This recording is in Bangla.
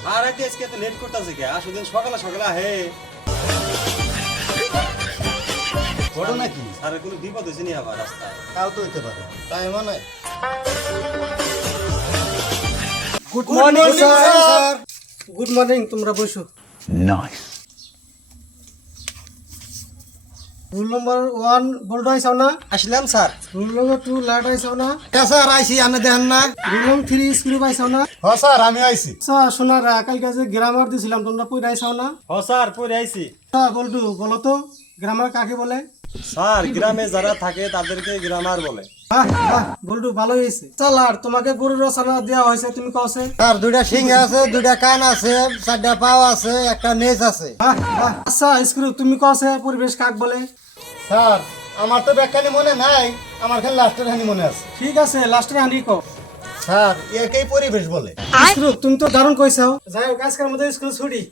স্যার আজকে তো লেট করতেছে কে আসুদিন সকালে সকালে আহে ঘটনা কি? স্যারের কোনো বিপদ হয়েছে নি আবার রাস্তায়? তাও তো হইতে পারে, তাই মানে। Good morning sir. Good morning, তোমরা বসো। রুল নম্বর 1 বলটো আইসাও না? আসলাম স্যার। রুল নম্বর 2 লাট আইসাও না? হ্যাঁ স্যার, আইসি, আপনি দেখেন না? রুল নম্বর 3 স্ক্রু আইসাও না? হ্যাঁ স্যার, আমি আইসি। স্যার শোনারা কালকে যে গ্রামার দিছিলাম তোমরা পড়ে আইসাও না? ও স্যার পরে আইছি। স্যার বলটু বলো তো গ্রামার কাকে বলে? স্যার গ্রামে যারা থাকে তাদেরকে গ্রামার বলে। বাহ বাহ বলটু ভালোই হয়েছে। চল আর তোমাকে গরুর রচনা দেওয়া হয়েছে, তুমি কওছে? স্যার, 2টা সিং আছে, 2টা কান আছে, 4টা পাও আছে, একটা নেজ আছে। বাহ বাহ। আচ্ছা স্ক্রু তুমি কওছে পরিবেশ কাক বলে? স্যার, আমার তো ব্যাখ্যানি মনে নাই, আমার খালি লাস্টের হানি মনে আছে। ঠিক আছে লাস্টের হান্ডি কও। স্যার, একেই পরিবেশ বলে। স্ক্রু তুমি তো দারুণ কইছাও। যাই হোক আজকের মধ্যে স্কুল ছুটি।